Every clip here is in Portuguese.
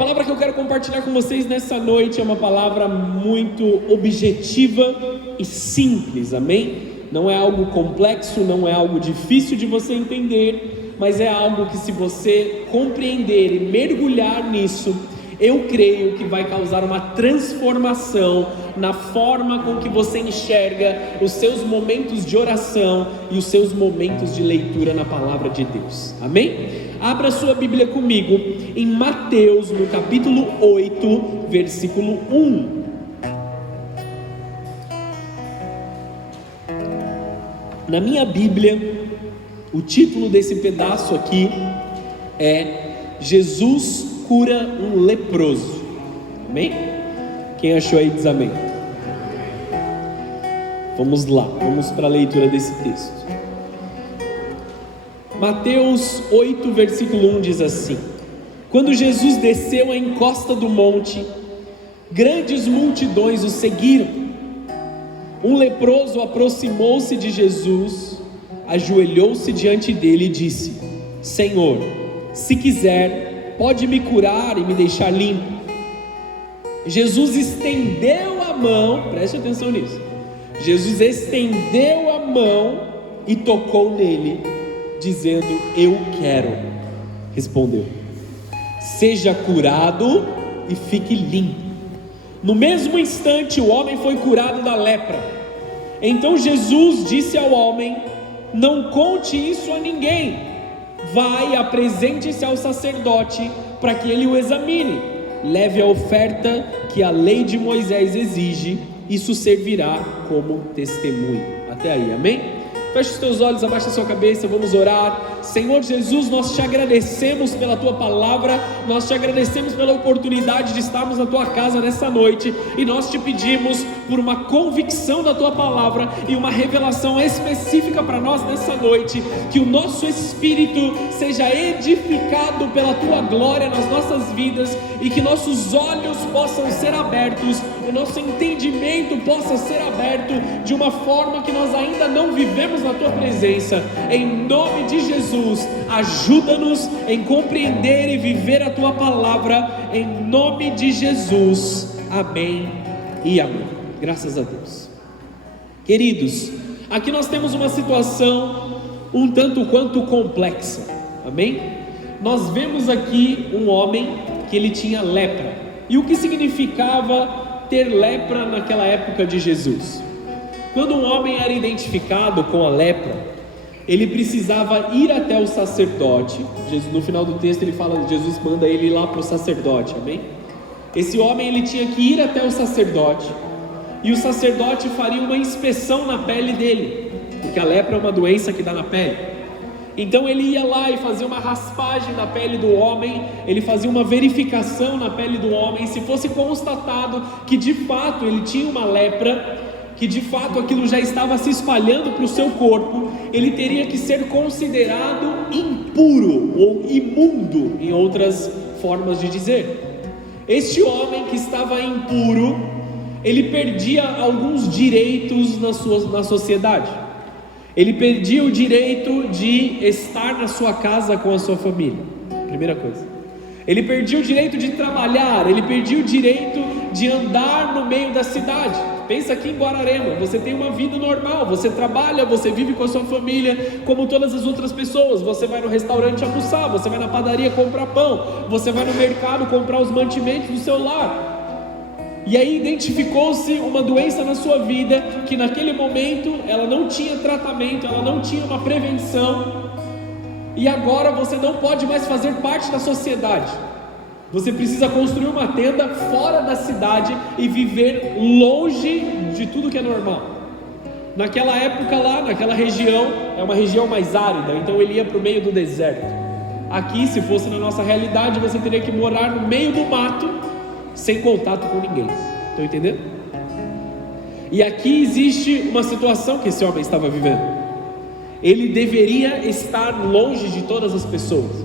palavra que eu quero compartilhar com vocês nessa noite é uma palavra muito objetiva e simples, amém? Não é algo complexo, não é algo difícil de você entender, mas é algo que, se você compreender e mergulhar nisso, eu creio que vai causar uma transformação na forma com que você enxerga os seus momentos de oração e os seus momentos de leitura na palavra de Deus, amém? Abra sua Bíblia comigo em Mateus, no capítulo 8, versículo 1. Na minha Bíblia, o título desse pedaço aqui é Jesus cura um leproso, amém? Quem achou aí diz amém. Vamos lá, vamos para a leitura desse texto. Mateus 8, versículo 1 diz assim: Quando Jesus desceu à encosta do monte, grandes multidões o seguiram. Um leproso aproximou-se de Jesus, ajoelhou-se diante dele e disse: Senhor, se quiser, pode me curar e me deixar limpo. Jesus estendeu a mão, preste atenção nisso. Jesus estendeu a mão e tocou nele, dizendo: eu quero. Respondeu: seja curado e fique limpo. No mesmo instante, o homem foi curado da lepra. Então Jesus disse ao homem: não conte isso a ninguém. Vai e apresente-se ao sacerdote para que ele o examine. Leve a oferta que a lei de Moisés exige. Isso servirá como testemunho. Até aí, amém? Feche os teus olhos, abaixa a sua cabeça, vamos orar. Senhor Jesus, nós te agradecemos pela tua palavra, nós te agradecemos pela oportunidade de estarmos na tua casa nessa noite, e nós te pedimos por uma convicção da tua palavra e uma revelação específica para nós nessa noite, que o nosso espírito seja edificado pela tua glória nas nossas vidas, e que nossos olhos possam ser abertos, o nosso entendimento possa ser aberto de uma forma que nós ainda não vivemos na tua presença. Em nome de Jesus, ajuda-nos em compreender e viver a tua palavra, em nome de Jesus, amém e amém. Graças a Deus. Queridos, aqui nós temos uma situação um tanto quanto complexa, amém? Nós vemos aqui um homem que ele tinha lepra. E o que significava ter lepra naquela época de Jesus? Quando um homem era identificado com a lepra, ele precisava ir até o sacerdote. No final do texto ele fala, Jesus manda ele ir lá para o sacerdote, amém? Esse homem ele tinha que ir até o sacerdote, e o sacerdote faria uma inspeção na pele dele, porque a lepra é uma doença que dá na pele. Então ele ia lá e fazia uma raspagem na pele do homem, ele fazia uma verificação na pele do homem. Se fosse constatado que de fato ele tinha uma lepra, que de fato aquilo já estava se espalhando para o seu corpo, ele teria que ser considerado impuro ou imundo, em outras formas de dizer. Este homem que estava impuro, ele perdia alguns direitos na sociedade. Ele perdia o direito de estar na sua casa com a sua família, primeira coisa. Ele perdia o direito de trabalhar, ele perdia o direito de andar no meio da cidade. Pensa aqui em Guararema, você tem uma vida normal, você trabalha, você vive com a sua família, como todas as outras pessoas. Você vai no restaurante almoçar, você vai na padaria comprar pão, você vai no mercado comprar os mantimentos do seu lar. E aí identificou-se uma doença na sua vida, que naquele momento ela não tinha tratamento, ela não tinha uma prevenção, e agora você não pode mais fazer parte da sociedade. Você precisa construir uma tenda fora da cidade e viver longe de tudo que é normal. Naquela época lá, naquela região, é uma região mais árida, então ele ia para o meio do deserto. Aqui, se fosse na nossa realidade, você teria que morar no meio do mato, sem contato com ninguém. Estão entendendo? E aqui existe uma situação que esse homem estava vivendo. Ele deveria estar longe de todas as pessoas.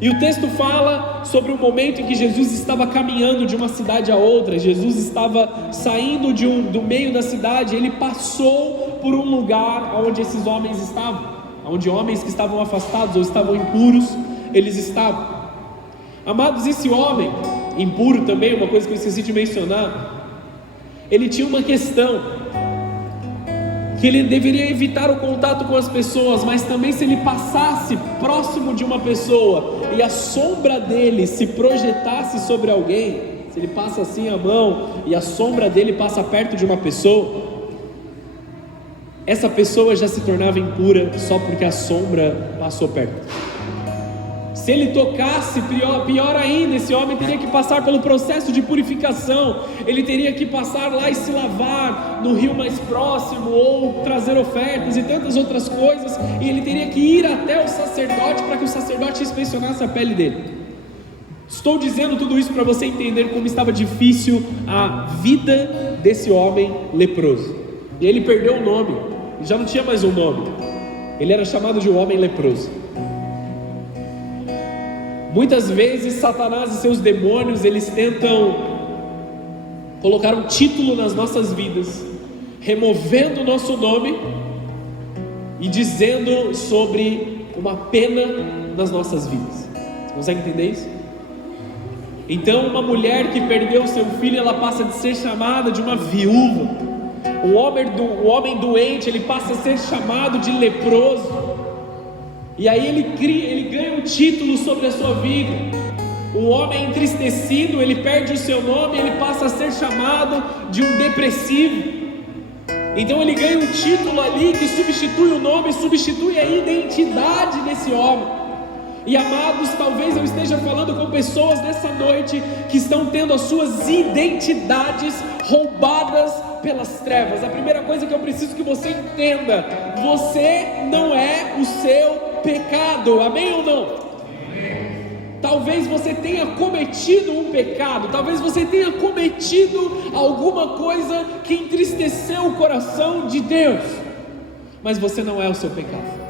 E o texto fala sobre o momento em que Jesus estava caminhando de uma cidade a outra. Jesus estava saindo do meio da cidade. Ele passou por um lugar onde esses homens estavam, onde homens que estavam afastados ou estavam impuros, eles estavam. Amados, esse homem, impuro também, uma coisa que eu esqueci de mencionar, ele tinha uma questão, que ele deveria evitar o contato com as pessoas, mas também se ele passasse próximo de uma pessoa, e a sombra dele se projetasse sobre alguém, se ele passa assim a mão, e a sombra dele passa perto de uma pessoa, essa pessoa já se tornava impura, só porque a sombra passou perto. Se ele tocasse, pior ainda, esse homem teria que passar pelo processo de purificação, ele teria que passar lá e se lavar no rio mais próximo, ou trazer ofertas e tantas outras coisas, e ele teria que ir até o sacerdote, para que o sacerdote inspecionasse a pele dele. Estou dizendo tudo isso para você entender como estava difícil a vida desse homem leproso, e ele perdeu o nome, já não tinha mais um nome, ele era chamado de um homem leproso. Muitas vezes Satanás e seus demônios, eles tentam colocar um título nas nossas vidas, removendo o nosso nome e dizendo sobre uma pena nas nossas vidas. Você consegue entender isso? Então uma mulher que perdeu seu filho, ela passa de ser chamada de uma viúva. O homem doente, ele passa a ser chamado de leproso. E aí ele ganha um título sobre a sua vida. O homem entristecido, ele perde o seu nome, ele passa a ser chamado de um depressivo. Então ele ganha um título ali que substitui o nome, substitui a identidade desse homem. E amados, talvez eu esteja falando com pessoas nessa noite que estão tendo as suas identidades roubadas pelas trevas. A primeira coisa que eu preciso que você entenda: você não é o seu pecado, amém ou não? Talvez você tenha cometido um pecado, talvez você tenha cometido alguma coisa que entristeceu o coração de Deus, mas você não é o seu pecado.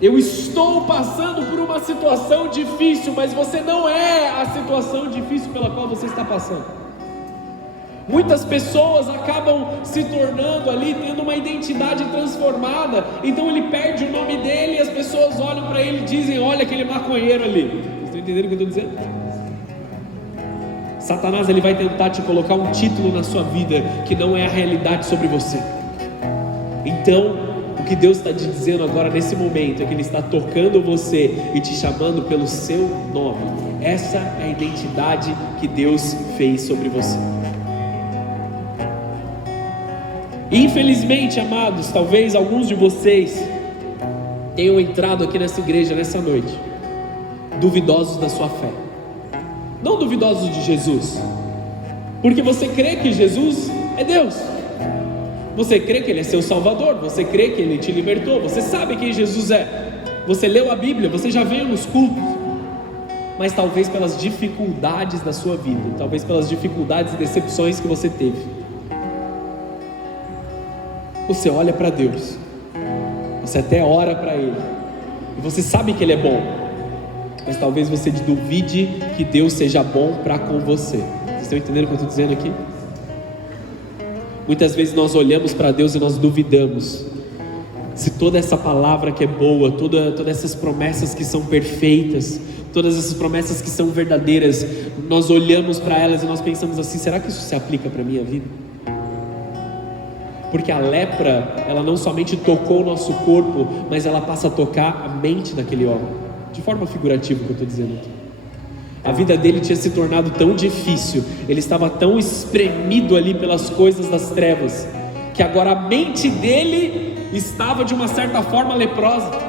Eu estou passando por uma situação difícil, mas você não é a situação difícil pela qual você está passando. Muitas pessoas acabam se tornando ali, tendo uma identidade transformada, então ele perde o nome dele e as pessoas olham para ele e dizem: olha aquele maconheiro ali. Vocês estão entendendo o que eu estou dizendo? Satanás, ele vai tentar te colocar um título na sua vida que não é a realidade sobre você. Então, o que Deus está te dizendo agora nesse momento é que Ele está tocando você e te chamando pelo seu nome. Essa é a identidade que Deus fez sobre você. Infelizmente, amados, talvez alguns de vocês tenham entrado aqui nessa igreja nessa noite duvidosos da sua fé. Não duvidosos de Jesus, porque você crê que Jesus é Deus, você crê que Ele é seu Salvador, você crê que Ele te libertou, você sabe quem Jesus é, você leu a Bíblia, você já veio nos cultos, mas talvez pelas dificuldades da sua vida, talvez pelas dificuldades e decepções que você teve, você olha para Deus, você até ora para Ele, e você sabe que Ele é bom, mas talvez você duvide que Deus seja bom para com você. Vocês estão entendendo o que eu estou dizendo aqui? Muitas vezes nós olhamos para Deus e nós duvidamos se toda essa palavra que é boa, todas essas promessas que são perfeitas, todas essas promessas que são verdadeiras, nós olhamos para elas e nós pensamos assim: será que isso se aplica para a minha vida? Porque a lepra, ela não somente tocou o nosso corpo, mas ela passa a tocar a mente daquele homem, de forma figurativa que eu estou dizendo aqui. A vida dele tinha se tornado tão difícil, ele estava tão espremido ali pelas coisas das trevas, que agora a mente dele estava de uma certa forma leprosa,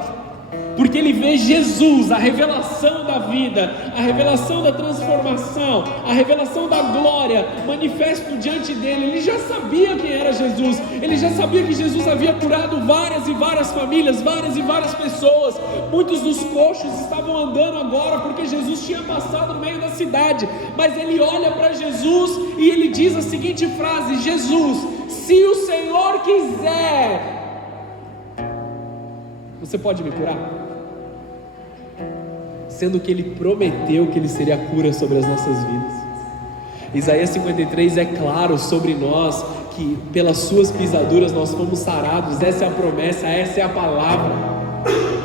porque ele vê Jesus, a revelação da vida, a revelação da transformação, a revelação da glória manifesto diante dele. Ele já sabia quem era Jesus, ele já sabia que Jesus havia curado várias e várias famílias, várias e várias pessoas. Muitos dos coxos estavam andando agora porque Jesus tinha passado no meio da cidade, mas ele olha para Jesus e ele diz a seguinte frase: Jesus, se o Senhor quiser, você pode me curar? Sendo que Ele prometeu que Ele seria a cura sobre as nossas vidas. Isaías 53 é claro sobre nós, que pelas suas pisaduras nós fomos sarados. Essa é a promessa, essa é a palavra.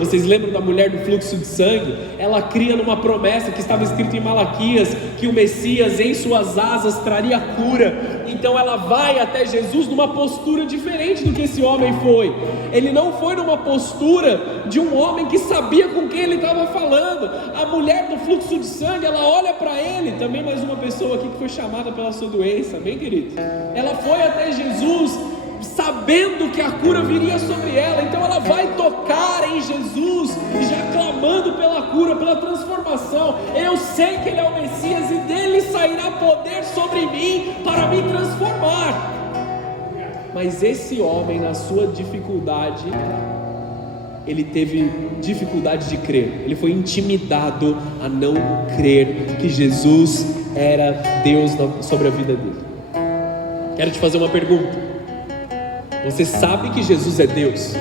Vocês lembram da mulher do fluxo de sangue? Ela cria numa promessa que estava escrito em Malaquias, que o Messias em suas asas traria cura. Então ela vai até Jesus numa postura diferente do que esse homem foi. Ele não foi numa postura de um homem que sabia com quem ele estava falando. A mulher do fluxo de sangue, ela olha para ele, também mais uma pessoa aqui que foi chamada pela sua doença, amém, querido? Ela foi até Jesus sabendo que a cura viria sobre ela, então ela vai tocar em Jesus, já clamando pela cura, pela transformação. Eu sei que Ele é o Messias e dele sairá poder sobre mim para me transformar. Mas esse homem, na sua dificuldade, ele teve dificuldade de crer, ele foi intimidado a não crer que Jesus era Deus sobre a vida dele. Quero te fazer uma pergunta. Você sabe que Jesus é Deus,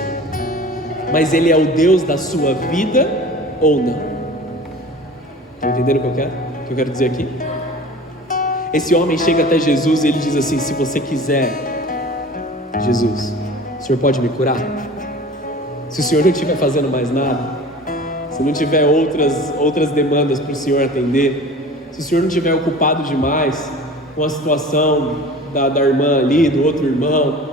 mas Ele é o Deus da sua vida ou não? Estão entendendo o que eu quero dizer aqui? Esse homem chega até Jesus e ele diz assim: se você quiser, Jesus, o Senhor pode me curar? Se o Senhor não estiver fazendo mais nada, se não tiver outras demandas para o Senhor atender, se o Senhor não estiver ocupado demais com a situação da irmã ali, do outro irmão,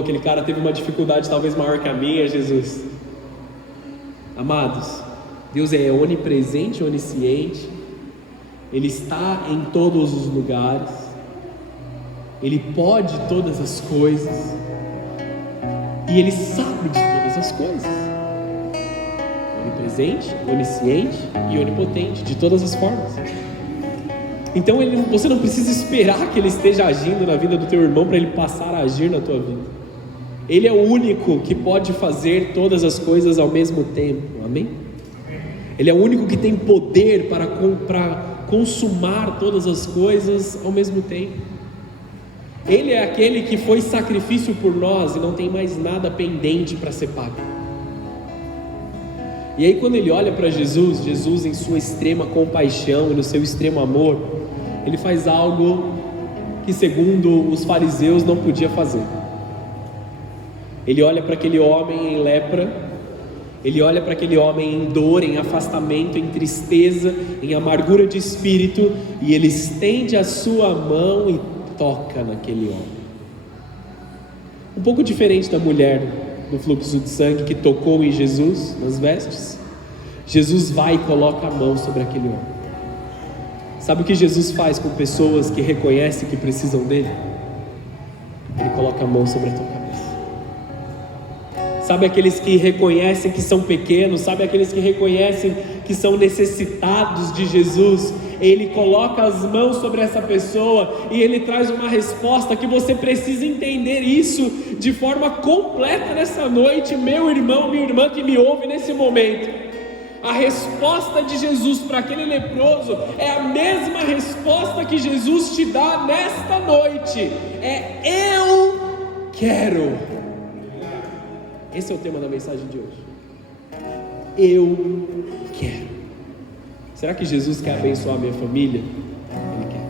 aquele cara teve uma dificuldade talvez maior que a minha, Jesus. Amados, Deus é onipresente, onisciente, Ele está em todos os lugares, Ele pode todas as coisas, e Ele sabe de todas as coisas. Onipresente, onisciente e onipotente, de todas as formas. Então você não precisa esperar que Ele esteja agindo na vida do teu irmão para Ele passar a agir na tua vida. Ele é o único que pode fazer todas as coisas ao mesmo tempo, amém? Ele é o único que tem poder para consumar todas as coisas ao mesmo tempo. Ele é aquele que foi sacrifício por nós e não tem mais nada pendente para ser pago. E aí quando ele olha para Jesus, Jesus em sua extrema compaixão e no seu extremo amor, Ele faz algo que segundo os fariseus não podia fazer. Ele olha para aquele homem em lepra, Ele olha para aquele homem em dor, em afastamento, em tristeza, em amargura de espírito, e Ele estende a sua mão e toca naquele homem. Um pouco diferente da mulher do fluxo de sangue que tocou em Jesus nas vestes, Jesus vai e coloca a mão sobre aquele homem. Sabe o que Jesus faz com pessoas que reconhecem que precisam dele? Ele coloca a mão sobre a tua cabeça. Sabe aqueles que reconhecem que são pequenos, sabe aqueles que reconhecem que são necessitados de Jesus? Ele coloca as mãos sobre essa pessoa e Ele traz uma resposta que você precisa entender isso de forma completa nessa noite, meu irmão, minha irmã que me ouve nesse momento. A resposta de Jesus para aquele leproso é a mesma resposta que Jesus te dá nesta noite: é eu quero. Esse é o tema da mensagem de hoje. Eu quero. Será que Jesus quer abençoar a minha família? Ele quer.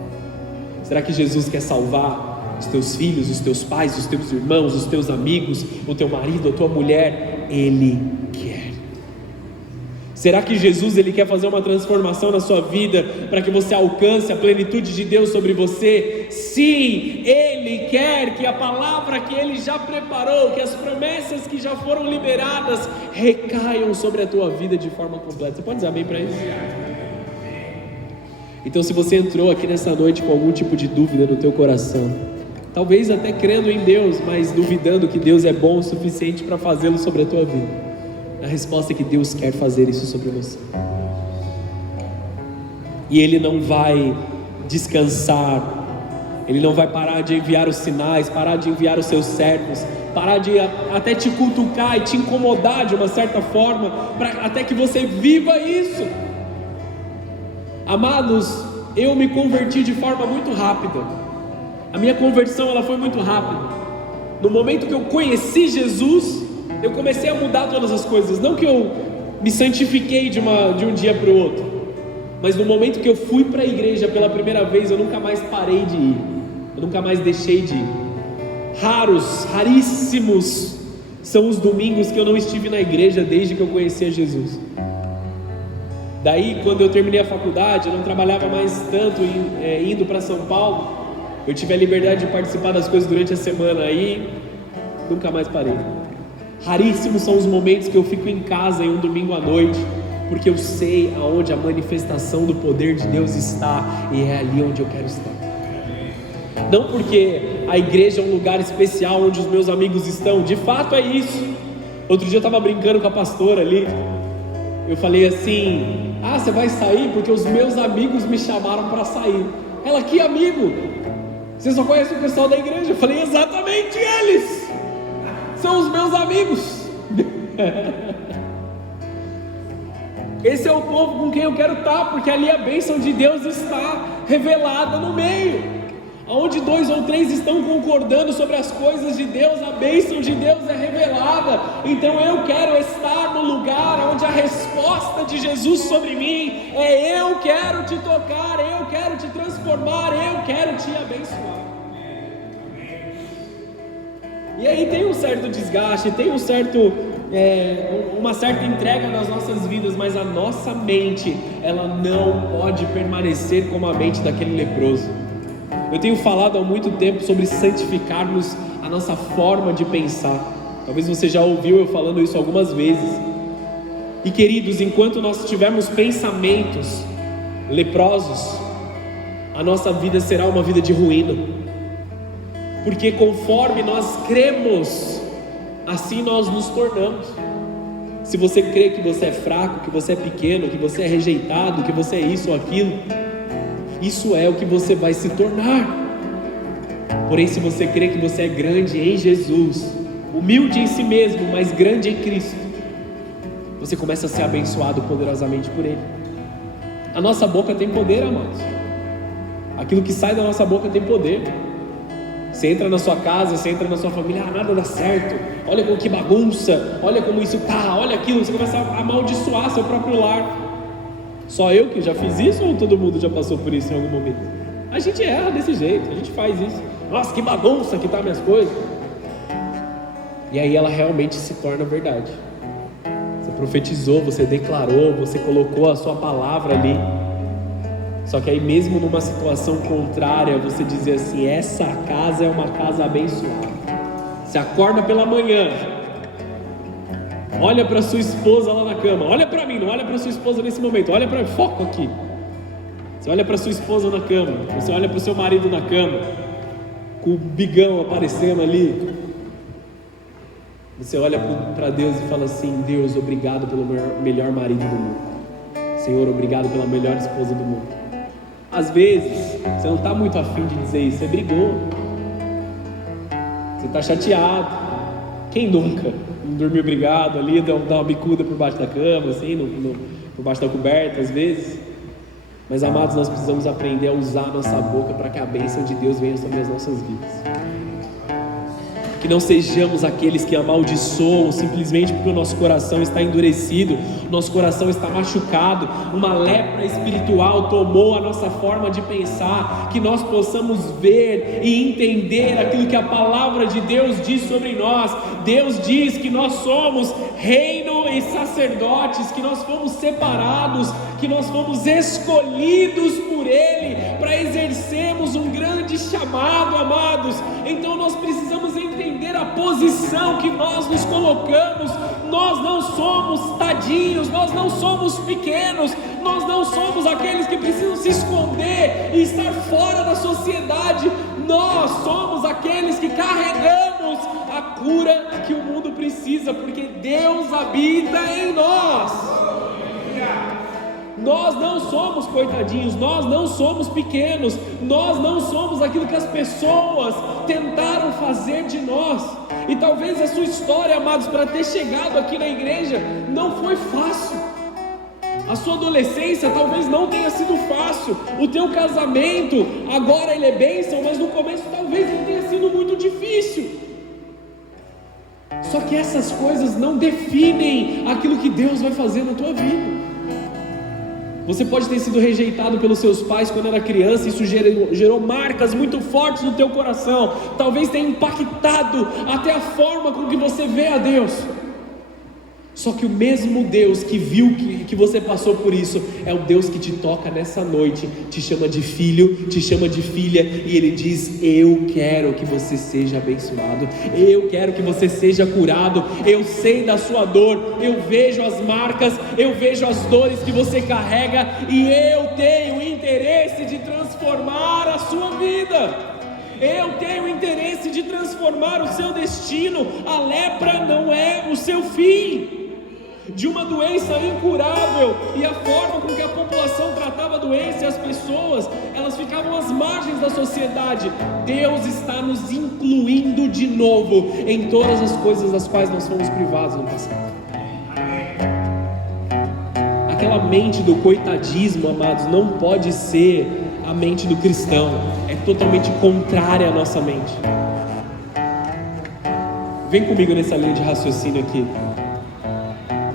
Será que Jesus quer salvar os teus filhos, os teus pais, os teus irmãos, os teus amigos, o teu marido, a tua mulher? Ele quer. Será que Jesus Ele quer fazer uma transformação na sua vida para que você alcance a plenitude de Deus sobre você? Sim, Ele quer que a palavra que Ele já preparou, que as promessas que já foram liberadas recaiam sobre a tua vida de forma completa. Você pode dizer amém para isso? Então, se você entrou aqui nessa noite com algum tipo de dúvida no teu coração, talvez até crendo em Deus, mas duvidando que Deus é bom o suficiente para fazê-lo sobre a tua vida, a resposta é que Deus quer fazer isso sobre você. E Ele não vai descansar, Ele não vai parar de enviar os sinais, parar de enviar os seus servos, parar de até te cutucar e te incomodar de uma certa forma, até que você viva isso. Amados, eu me converti de forma muito rápida. A minha conversão ela foi muito rápida. No momento que eu conheci Jesus, eu comecei a mudar todas as coisas. Não que eu me santifiquei de um dia para o outro, mas no momento que eu fui para a igreja pela primeira vez, eu nunca mais parei de ir, eu nunca mais deixei de ir. Raríssimos são os domingos que eu não estive na igreja desde que eu conheci a Jesus. Daí, quando eu terminei a faculdade, eu não trabalhava mais tanto indo para São Paulo. Eu tive a liberdade de participar das coisas durante a semana aí, nunca mais parei. Raríssimos são os momentos que eu fico em casa em um domingo à noite, porque eu sei aonde a manifestação do poder de Deus está, e é ali onde eu quero estar. Não porque a igreja é um lugar especial onde os meus amigos estão, de fato é isso. Outro dia eu estava brincando com a pastora ali, eu falei assim: ah, você vai sair porque os meus amigos me chamaram para sair. Ela: que amigo? Você só conhece o pessoal da igreja? Eu falei: exatamente eles! São os meus amigos. Esse é o povo com quem eu quero estar, porque ali a bênção de Deus está revelada no meio. Onde 2 ou 3 estão concordando sobre as coisas de Deus, a bênção de Deus é revelada. Então eu quero estar no lugar onde a resposta de Jesus sobre mim é: eu quero te tocar, eu quero te transformar, eu quero te abençoar. E aí tem um certo desgaste, tem uma certa entrega nas nossas vidas, mas a nossa mente, ela não pode permanecer como a mente daquele leproso. Eu tenho falado há muito tempo sobre santificarmos a nossa forma de pensar. Talvez você já ouviu eu falando isso algumas vezes. E queridos, enquanto nós tivermos pensamentos leprosos, a nossa vida será uma vida de ruína. Porque conforme nós cremos, assim nós nos tornamos. Se você crê que você é fraco, que você é pequeno, que você é rejeitado, que você é isso ou aquilo, isso é o que você vai se tornar. Porém, se você crê que você é grande em Jesus, humilde em si mesmo, mas grande em Cristo, você começa a ser abençoado poderosamente por Ele. A nossa boca tem poder, amados. Aquilo que sai da nossa boca tem poder. Você entra na sua casa, você entra na sua família: ah, nada dá certo, olha como que bagunça, olha como isso tá, olha aquilo. Você começa a amaldiçoar seu próprio lar. Só eu que já fiz isso, ou todo mundo já passou por isso em algum momento? A gente erra desse jeito, a gente faz isso. Nossa, que bagunça que tá minhas coisas. E aí ela realmente se torna verdade. Você profetizou, você declarou, você colocou a sua palavra ali. Só que aí mesmo numa situação contrária, você dizer assim: essa casa é uma casa abençoada. Você acorda pela manhã, olha para sua esposa lá na cama, olha para mim, não olha para sua esposa nesse momento, olha para mim, foco aqui. Você olha para sua esposa na cama, você olha para o seu marido na cama, com o bigão aparecendo ali. Você olha para Deus e fala assim: Deus, obrigado pelo melhor marido do mundo. Senhor, obrigado pela melhor esposa do mundo. Às vezes, você não está muito afim de dizer isso, você brigou, você está chateado. Quem nunca não dormiu brigado ali, dá uma bicuda por baixo da cama, assim, por baixo da coberta, às vezes. Mas, amados, nós precisamos aprender a usar a nossa boca para que a bênção de Deus venha sobre as nossas vidas. Que não sejamos aqueles que amaldiçoam simplesmente porque o nosso coração está endurecido, nosso coração está machucado, uma lepra espiritual tomou a nossa forma de pensar. Que nós possamos ver e entender aquilo que a palavra de Deus diz sobre nós. Deus diz que nós somos reino e sacerdotes, que nós fomos separados, que nós fomos escolhidos por Ele para exercermos um grande chamado, amados. Então nós precisamos entender a posição que nós nos colocamos. Nós não somos tadinhos, nós não somos pequenos, nós não somos aqueles que precisam se esconder e estar fora da sociedade. Nós somos aqueles que carregamos a cura que o mundo precisa, porque Deus habita em nós. Nós não somos coitadinhos, nós não somos pequenos, nós não somos aquilo que as pessoas tentaram fazer de nós. E talvez a sua história, amados, para ter chegado aqui na igreja, não foi fácil. A sua adolescência talvez não tenha sido fácil. O teu casamento, agora ele é bênção, mas no começo talvez ele tenha sido muito difícil. Só que essas coisas não definem aquilo que Deus vai fazer na tua vida. Você pode ter sido rejeitado pelos seus pais quando era criança, isso gerou marcas muito fortes no teu coração, talvez tenha impactado até a forma com que você vê a Deus. Só que o mesmo Deus que viu que você passou por isso, é o Deus que te toca nessa noite, te chama de filho, te chama de filha, e Ele diz: eu quero que você seja abençoado, eu quero que você seja curado, eu sei da sua dor, eu vejo as marcas, eu vejo as dores que você carrega, e eu tenho interesse de transformar a sua vida. Eu tenho interesse de transformar o seu destino. A lepra não é o seu fim. De uma doença incurável, e a forma com que a população tratava a doença e as pessoas, elas ficavam às margens da sociedade. Deus está nos incluindo de novo em todas as coisas das quais nós fomos privados no passado. Aquela mente do coitadismo, amados, não pode ser a mente do cristão. É totalmente contrária à nossa mente. Vem comigo nessa linha de raciocínio aqui.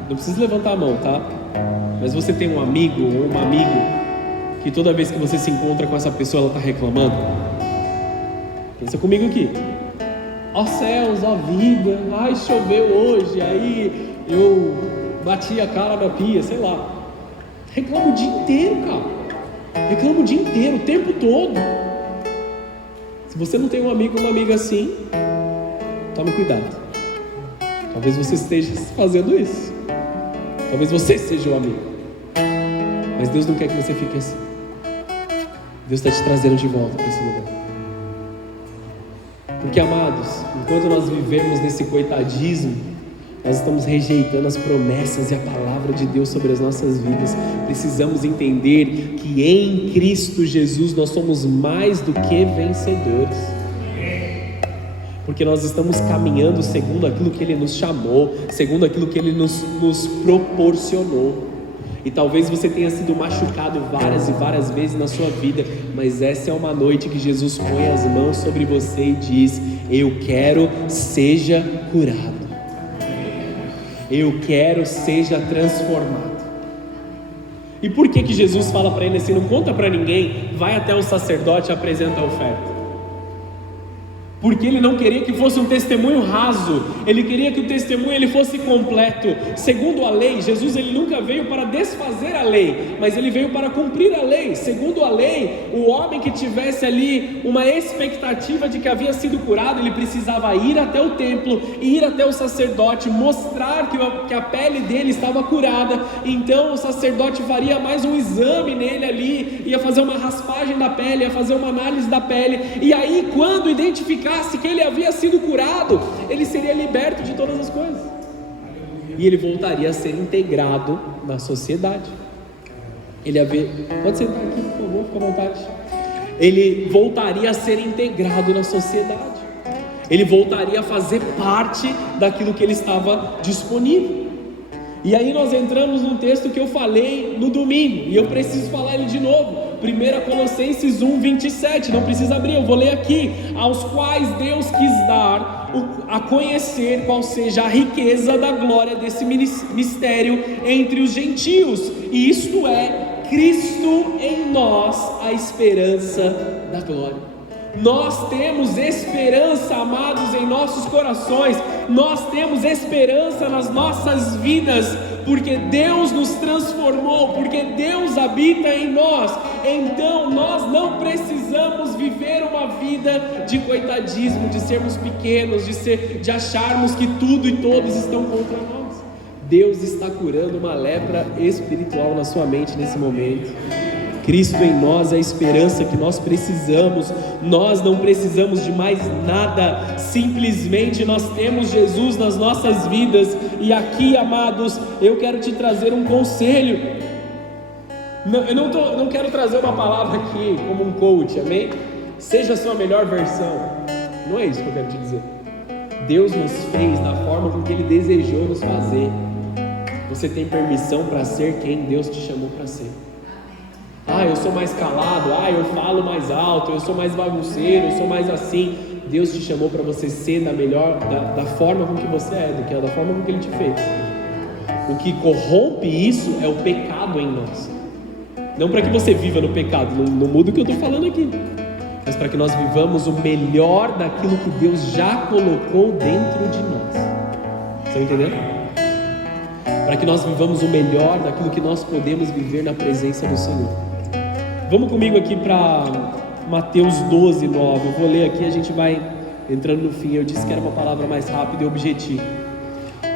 Não precisa levantar a mão, tá? Mas você tem um amigo ou uma amiga que toda vez que você se encontra com essa pessoa, ela está reclamando? Pensa comigo aqui. Ó céus, ó vida, ai choveu hoje, aí eu bati a cara na pia, sei lá. Reclama o dia inteiro, cara. Reclama o dia inteiro, o tempo todo. Se você não tem um amigo ou uma amiga assim, tome cuidado. Talvez você esteja fazendo isso. Talvez você seja o amigo, mas Deus não quer que você fique assim. Deus está te trazendo de volta para esse lugar. Porque, amados, enquanto nós vivemos nesse coitadismo, nós estamos rejeitando as promessas e a palavra de Deus sobre as nossas vidas. Precisamos entender que em Cristo Jesus nós somos mais do que vencedores. Porque nós estamos caminhando segundo aquilo que Ele nos chamou, segundo aquilo que Ele nos proporcionou. E talvez você tenha sido machucado várias e várias vezes na sua vida, mas essa é uma noite que Jesus põe as mãos sobre você e diz: eu quero, seja curado. Eu quero, seja transformado. E por que Jesus fala para ele assim: não conta para ninguém, vai até o sacerdote e apresenta a oferta? Porque ele não queria que fosse um testemunho raso, ele queria que o testemunho ele fosse completo. Segundo a lei, Jesus ele nunca veio para desfazer a lei, mas ele veio para cumprir a lei. Segundo a lei, o homem que tivesse ali uma expectativa de que havia sido curado, ele precisava ir até o templo, ir até o sacerdote, mostrar que a pele dele estava curada. Então o sacerdote faria mais um exame nele ali, ia fazer uma raspagem da pele, ia fazer uma análise da pele, e aí quando identificar que ele havia sido curado, ele seria liberto de todas as coisas, e ele voltaria a ser integrado na sociedade. Pode sentar aqui, por favor, fica à vontade. Ele voltaria a ser integrado na sociedade, ele voltaria a fazer parte daquilo que ele estava disponível. E aí nós entramos num texto que eu falei no domingo, e eu preciso falar ele de novo. 1 Colossenses 1:27, não precisa abrir, eu vou ler aqui. Aos quais Deus quis dar a conhecer qual seja a riqueza da glória desse mistério entre os gentios, e isto é, Cristo em nós, a esperança da glória. Nós temos esperança, amados, em nossos corações, nós temos esperança nas nossas vidas, porque Deus nos transformou, porque Deus habita em nós. Então nós não precisamos viver uma vida de coitadismo, de sermos pequenos, de acharmos que tudo e todos estão contra nós. Deus está curando uma lepra espiritual na sua mente nesse momento. Cristo em nós é a esperança que nós precisamos. Nós não precisamos de mais nada, simplesmente nós temos Jesus nas nossas vidas. E aqui, amados, eu quero te trazer um conselho. Eu não quero trazer uma palavra aqui como um coach, amém? Seja a sua melhor versão. Não é isso que eu quero te dizer. Deus nos fez da forma com que Ele desejou nos fazer. Você tem permissão para ser quem Deus te chamou para ser. Eu sou mais calado, eu falo mais alto, eu sou mais bagunceiro, eu sou mais assim. Deus te chamou para você ser da forma com que você é, da forma com que Ele te fez. O que corrompe isso é o pecado em nós. Não para que você viva no pecado, não muda o que eu estou falando aqui, mas para que nós vivamos o melhor daquilo que Deus já colocou dentro de nós. Estão entendendo? Para que nós vivamos o melhor daquilo que nós podemos viver na presença do Senhor. Vamos comigo aqui para Mateus 12, 9. Eu vou ler aqui, a gente vai entrando no fim. Eu disse que era uma palavra mais rápida e objetiva.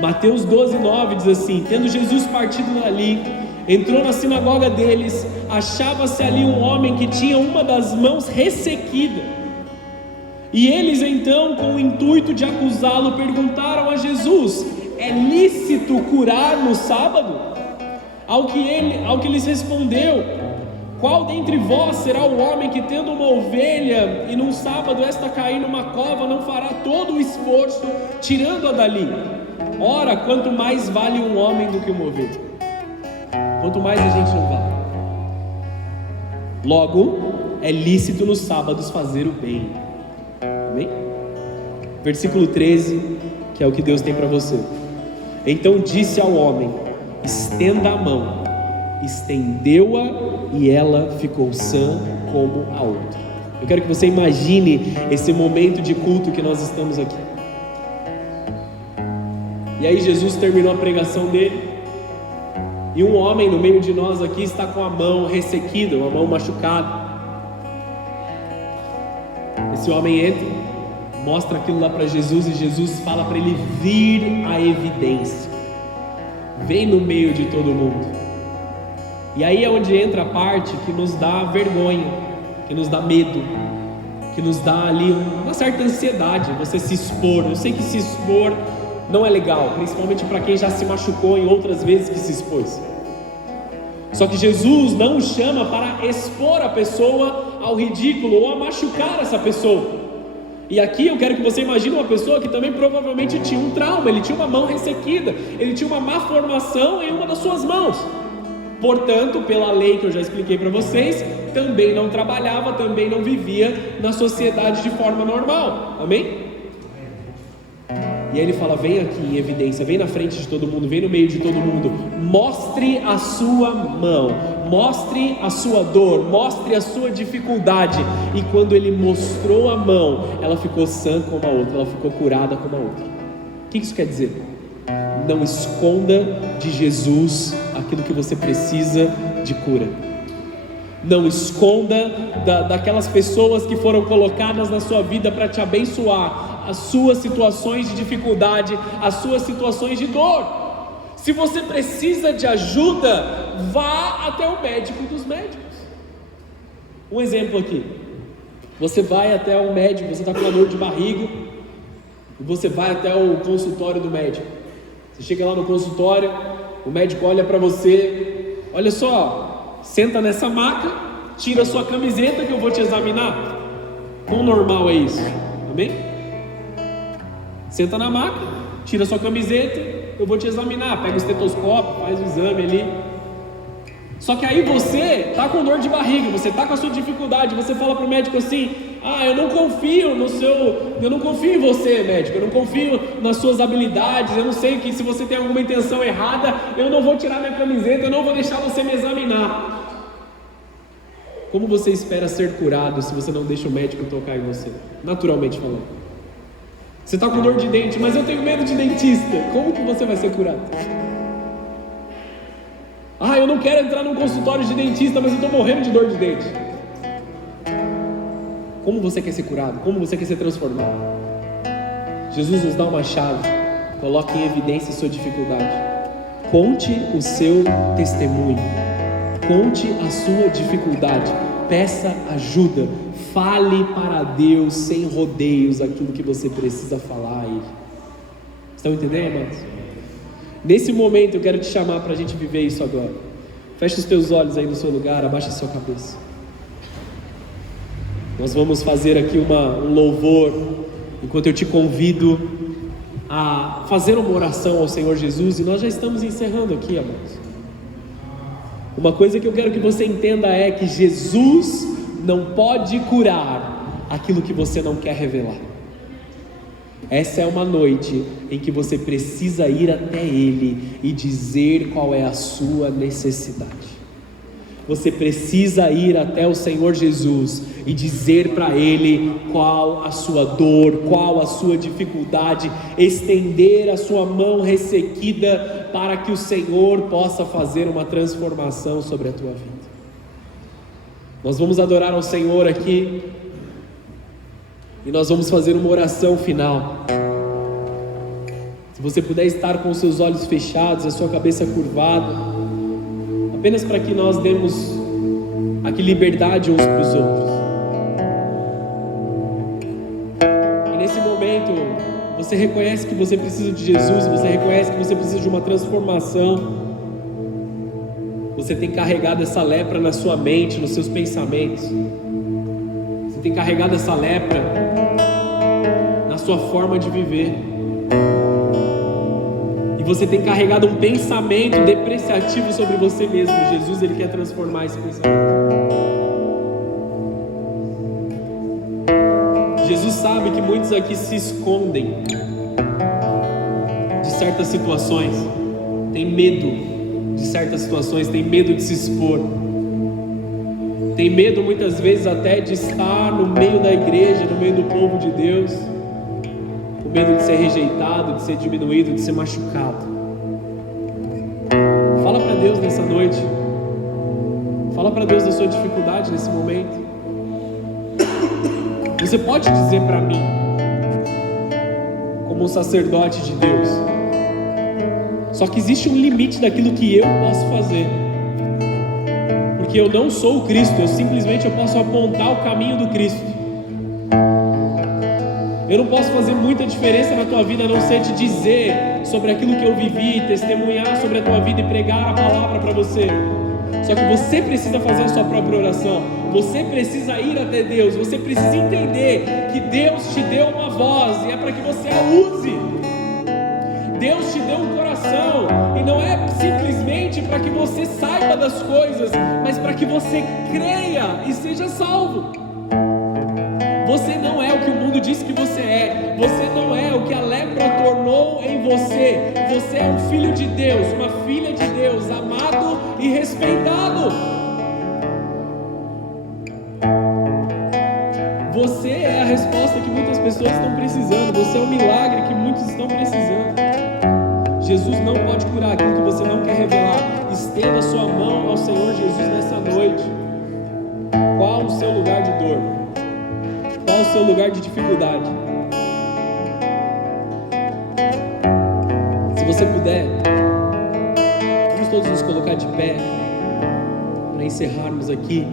Mateus 12, 9 diz assim: tendo Jesus partido dali, entrou na sinagoga deles, achava-se ali um homem que tinha uma das mãos ressequida. E eles então, com o intuito de acusá-lo, perguntaram a Jesus: é lícito curar no sábado? Ao que lhes respondeu: qual dentre vós será o homem que, tendo uma ovelha e num sábado esta cair numa cova, não fará todo o esforço tirando-a dali? Ora, quanto mais vale um homem do que uma ovelha? Quanto mais a gente não vale. Logo, é lícito nos sábados fazer o bem. Amém? Versículo 13, que é o que Deus tem para você. Então disse ao homem: estenda a mão. Estendeu-a e ela ficou sã como a outra. Eu quero que você imagine esse momento de culto que nós estamos aqui. E aí Jesus terminou a pregação dele, e um homem no meio de nós aqui está com a mão ressequida, uma mão machucada. Esse homem entra, mostra aquilo lá para Jesus, e Jesus fala para ele vir à evidência. Vem no meio de todo mundo. E aí é onde entra a parte que nos dá vergonha, que nos dá medo, que nos dá ali uma certa ansiedade, você se expor. Eu sei que se expor não é legal, principalmente para quem já se machucou em outras vezes que se expôs. Só que Jesus não chama para expor a pessoa ao ridículo ou a machucar essa pessoa. E aqui eu quero que você imagine uma pessoa que também provavelmente tinha um trauma, ele tinha uma mão ressequida, ele tinha uma má formação em uma das suas mãos. Portanto, pela lei que eu já expliquei para vocês, também não trabalhava, também não vivia na sociedade de forma normal. Amém? E aí ele fala: vem aqui em evidência, vem na frente de todo mundo, vem no meio de todo mundo, mostre a sua mão, mostre a sua dor, mostre a sua dificuldade. E quando ele mostrou a mão, ela ficou sã como a outra, ela ficou curada como a outra. O que isso quer dizer? Não esconda de Jesus aquilo que você precisa de cura. Não esconda daquelas pessoas que foram colocadas na sua vida para te abençoar as suas situações de dificuldade, as suas situações de dor. Se você precisa de ajuda, vá até o médico dos médicos. Um exemplo aqui: você vai até o médico, você está com uma dor de barriga, e você vai até o consultório do médico. Você chega lá no consultório, o médico olha para você: olha só, senta nessa maca, tira a sua camiseta que eu vou te examinar. Quão normal é isso? Amém? Senta na maca, tira a sua camiseta, eu vou te examinar. Pega o estetoscópio, faz o exame ali. Só que aí você está com dor de barriga, você está com a sua dificuldade, você fala para o médico assim: eu não confio em você, médico, eu não confio nas suas habilidades, eu não sei que se você tem alguma intenção errada, eu não vou tirar minha camiseta, eu não vou deixar você me examinar. Como você espera ser curado se você não deixa o médico tocar em você? Naturalmente falando. Você está com dor de dente, mas eu tenho medo de dentista. Como que você vai ser curado? Eu não quero entrar num consultório de dentista, mas eu estou morrendo de dor de dente. Como você quer ser curado? Como você quer ser transformado? Jesus nos dá uma chave. Coloque em evidência a sua dificuldade. Conte o seu testemunho. Conte a sua dificuldade. Peça ajuda. Fale para Deus sem rodeios aquilo que você precisa falar a Ele. Estão entendendo, amados? Nesse momento eu quero te chamar para a gente viver isso agora. Feche os teus olhos aí no seu lugar, abaixa a sua cabeça. Nós vamos fazer aqui um louvor, enquanto eu te convido a fazer uma oração ao Senhor Jesus, e nós já estamos encerrando aqui, amados. Uma coisa que eu quero que você entenda é que Jesus não pode curar aquilo que você não quer revelar. Essa é uma noite em que você precisa ir até Ele e dizer qual é a sua necessidade. Você precisa ir até o Senhor Jesus e dizer para Ele qual a sua dor, qual a sua dificuldade, estender a sua mão ressequida para que o Senhor possa fazer uma transformação sobre a tua vida. Nós vamos adorar ao Senhor aqui e nós vamos fazer uma oração final. Se você puder estar com os seus olhos fechados, a sua cabeça curvada, apenas para que nós demos aqui liberdade uns para os outros. E nesse momento, você reconhece que você precisa de Jesus, você reconhece que você precisa de uma transformação. Você tem carregado essa lepra na sua mente, nos seus pensamentos. Você tem carregado essa lepra na sua forma de viver. E você tem carregado um pensamento depreciativo sobre você mesmo. Jesus, Ele quer transformar esse pensamento. Jesus sabe que muitos aqui se escondem de certas situações, tem medo de certas situações, tem medo de se expor, tem medo muitas vezes até de estar no meio da igreja, no meio do povo de Deus, medo de ser rejeitado, de ser diminuído, de ser machucado. Fala para Deus nessa noite. Fala para Deus da sua dificuldade nesse momento. Você pode dizer para mim, como um sacerdote de Deus, só que existe um limite daquilo que eu posso fazer, porque eu não sou o Cristo, eu posso apontar o caminho do Cristo. Eu não posso fazer muita diferença na tua vida, a não ser te dizer sobre aquilo que eu vivi, testemunhar sobre a tua vida e pregar a palavra para você. Só que você precisa fazer a sua própria oração, você precisa ir até Deus, você precisa entender que Deus te deu uma voz e é para que você a use. Deus te deu um coração e não é simplesmente para que você saiba das coisas, mas para que você creia e seja salvo. Você não é o que o mundo diz que você é. Você não é o que a lepra tornou em você. Você é um filho de Deus, uma filha de Deus, amado e respeitado. Você é a resposta que muitas pessoas estão precisando. Você é o milagre que muitos estão precisando. Jesus não pode curar aquilo que você não quer revelar. Estenda a sua mão ao Senhor Jesus nessa noite. Qual o seu lugar de dor? Qual o seu lugar de dificuldade? Se você puder, vamos todos nos colocar de pé para encerrarmos aqui.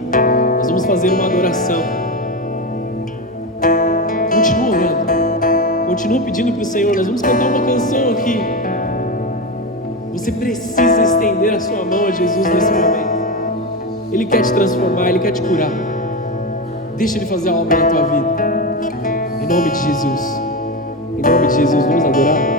Nós vamos fazer uma adoração. Continua orando, continua pedindo para o Senhor. Nós vamos cantar uma canção aqui. Você precisa estender a sua mão a Jesus nesse momento. Ele quer te transformar, Ele quer te curar. Deixa Ele fazer a obra na tua vida. Em nome de Jesus. Em nome de Jesus, vamos adorar.